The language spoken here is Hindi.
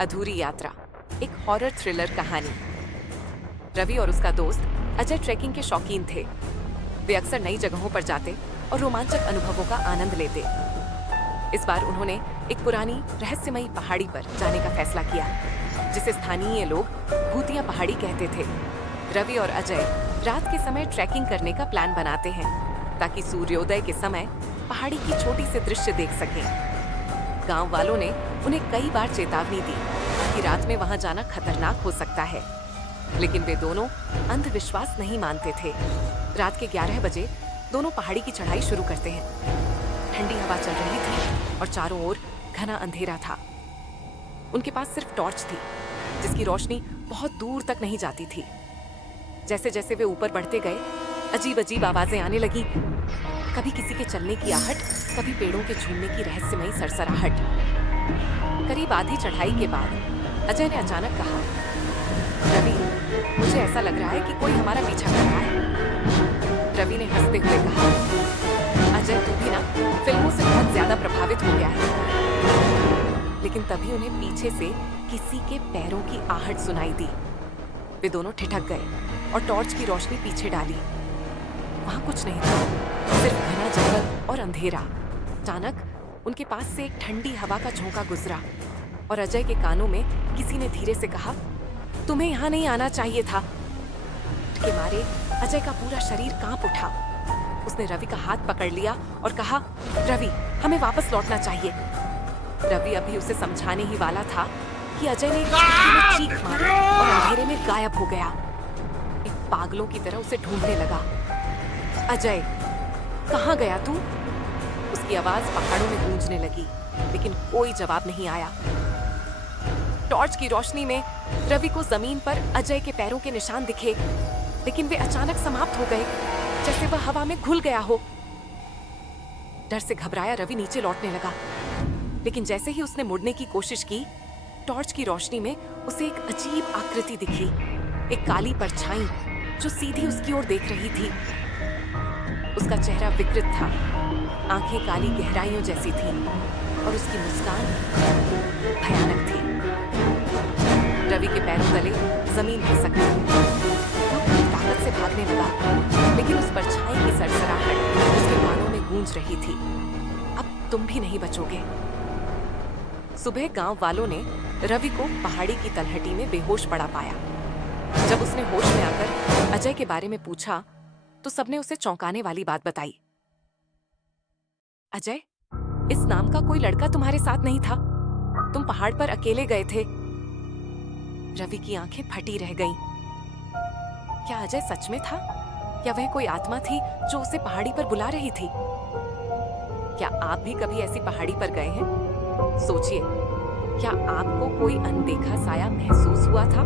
अधूरी यात्रा, एक हॉरर थ्रिलर कहानी। रवि और उसका दोस्त अजय ट्रैकिंग के शौकीन थे। वे अक्सर नई जगहों पर जाते और रोमांचक अनुभवों का आनंद लेते। इस बार उन्होंने एक पुरानी रहस्यमयी पहाड़ी पर जाने का फैसला किया, जिसे स्थानीय लोग भूतिया पहाड़ी कहते थे। रवि और अजय रात के समय ट्रैकिंग करने का प्लान बनाते हैं, ताकि सूर्योदय के समय पहाड़ी की छोटी सी दृश्य देख सकें। गांव वालों ने उन्हें कई बार चेतावनी दी कि रात में वहां जाना खतरनाक हो सकता है, लेकिन वे दोनों अंधविश्वास नहीं मानते थे। रात के 11 बजे दोनों पहाड़ी की चढ़ाई शुरू करते हैं। ठंडी हवा चल रही थी और चारों ओर घना अंधेरा था। उनके पास सिर्फ टॉर्च थी, जिसकी रोशनी बहुत दूर तक नहीं जाती थी। जैसे जैसे वे ऊपर बढ़ते गए, अजीब अजीब आवाजें आने लगी। कभी किसी के चलने की आहट, कभी पेड़ों के झूमने की रहस्यमयी सरसराहट। करीब आधी चढ़ाई के बाद अजय ने अचानक कहा, रवि, मुझे ऐसा लग रहा है कि कोई हमारा पीछा कर रहा है। रवि ने हंसते हुए कहा, अजय, तू भी ना फिल्मों से बहुत ज्यादा प्रभावित हो गया है। लेकिन तभी उन्हें पीछे से किसी के पैरों की आहट सुनाई दी। वे दोनों ठिठक गए और टॉर्च की रोशनी पीछे डाली। वहां कुछ नहीं था, सिर्फ घना जंगल और अंधेरा। अचानक उनके पास से एक ठंडी हवा का झोंका गुजरा और अजय के कानों में किसी ने धीरे से कहा, तुम्हें यहाँ नहीं आना चाहिए था। के मारे अजय का पूरा शरीर कांप उठा। उसने रवि का हाथ पकड़ लिया और कहा, रवि, हमें वापस लौटना चाहिए। रवि अभी उसे समझाने ही वाला था कि अजय ने चीख मारी और अंधेरे में गायब हो गया। एक पागलों की तरह उसे ढूंढने लगा। अजय, कहाँ गया तू? उसकी आवाज पहाड़ों में गूंजने लगी, लेकिन कोई जवाब नहीं आया। टॉर्च की रोशनी में रवि को जमीन पर अजय के पैरों के निशान दिखे, लेकिन वे अचानक समाप्त हो गए, जैसे वह हवा में घुल गया हो। डर से घबराया रवि नीचे लौटने लगा, लेकिन जैसे ही उसने मुड़ने की कोशिश की, टॉर्च की रोशनी में उसे एक अजीब आकृति दिखी। एक काली परछाई जो सीधी उसकी ओर देख रही थी। उसका चेहरा विकृत था, आंखें काली गहराइयों जैसी थीं और उसकी मुस्कान भयानक थी। रवि के पैरों तले जमीन खिसक गई। वो पूरी ताकत से भागने लगा, लेकिन उस परछाई की सरसराहट उसके कानों में गूंज रही थी, अब तुम भी नहीं बचोगे। सुबह गांव वालों ने रवि को पहाड़ी की तलहटी में बेहोश पड़ा पाया। जब उसने होश में आकर अजय के बारे में पूछा, तो सबने उसे चौंकाने वाली बात बताई। अजय, इस नाम का कोई लड़का तुम्हारे साथ नहीं था? तुम पहाड़ पर अकेले गए थे। रवि की आंखें फटी रह गईं। क्या अजय सच में था, या वह कोई आत्मा थी जो उसे पहाड़ी पर बुला रही थी? क्या आप भी कभी ऐसी पहाड़ी पर गए हैं? सोचिए, क्या आपको कोई अनदेखा साया महसूस हुआ था?